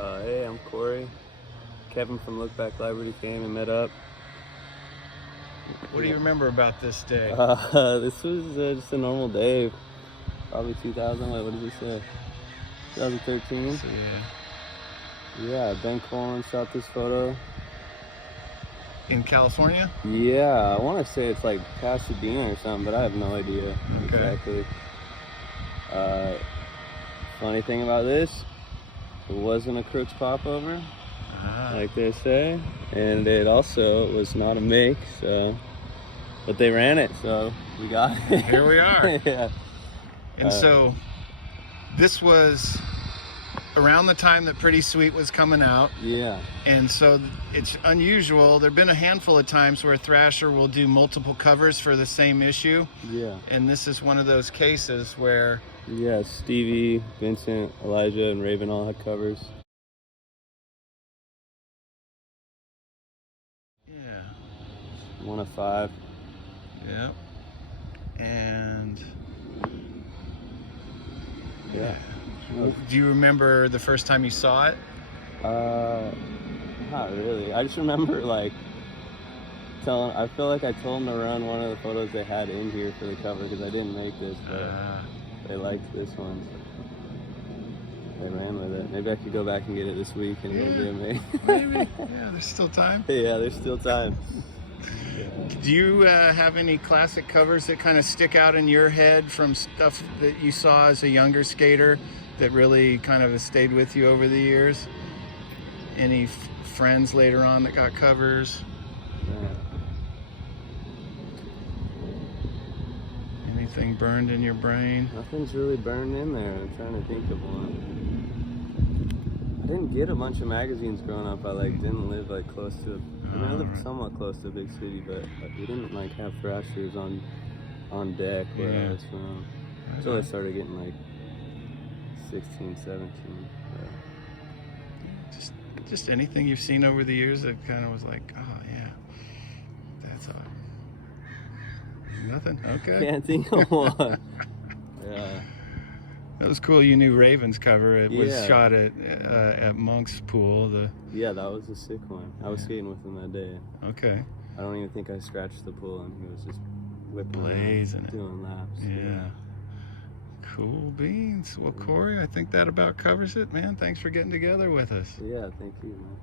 Hey, I'm Cory. Kevin from Look Back Library came and met up. What do you remember about this day? This was just a normal day. Probably 2000, what did he say? 2013? So, Yeah, Ben Colen shot this photo. in California? Yeah, I want to say it's like Pasadena or something, but I have no idea exactly. Funny thing about this, it wasn't a Crooks popover, like they say, and it also was not a make, so, but they ran it, so we got it. Here we are. Yeah. And so this was around the time that Pretty Sweet was coming out. Yeah. And so it's unusual. There have been a handful of times where Thrasher will do multiple covers for the same issue. Yeah. And this is one of those cases where... Yeah, Stevie, Vincent, Elijah, and Raven all had covers. Yeah. 1 of 5. Yeah. And... Yeah. Do you remember the first time you saw it? Not really. I just remember like I feel like I told them to run one of the photos they had in here for the cover because I didn't make this, but they liked this one. So they ran with it. Maybe I could go back and get it this week and it'll be amazing. Maybe. Yeah, there's still time. Yeah, there's still time. Yeah. Do you have any classic covers that kind of stick out in your head from stuff that you saw as a younger skater that really kind of has stayed with you over the years? Any friends later on that got covers? Anything burned in your brain? Nothing's really burned in there. I'm trying to think of one. I didn't get a bunch of magazines growing up. I didn't live close to. I mean, I lived somewhat close to a big city, but we didn't have Thrashers on deck where I was from. Until I started getting 16, 17. Just anything you've seen over the years that kind of was like, oh yeah, that's all. Nothing? Okay. Can't think of one. Yeah. That was cool. You knew Raven's cover. It was shot at Monk's Pool. Yeah, that was a sick one. I was skating with him that day. Okay. I don't even think I scratched the pool, and he was just whipping blazing around, doing laps. Yeah. Cool beans. Well, Cory, I think that about covers it, man. Thanks for getting together with us. Yeah, thank you, man.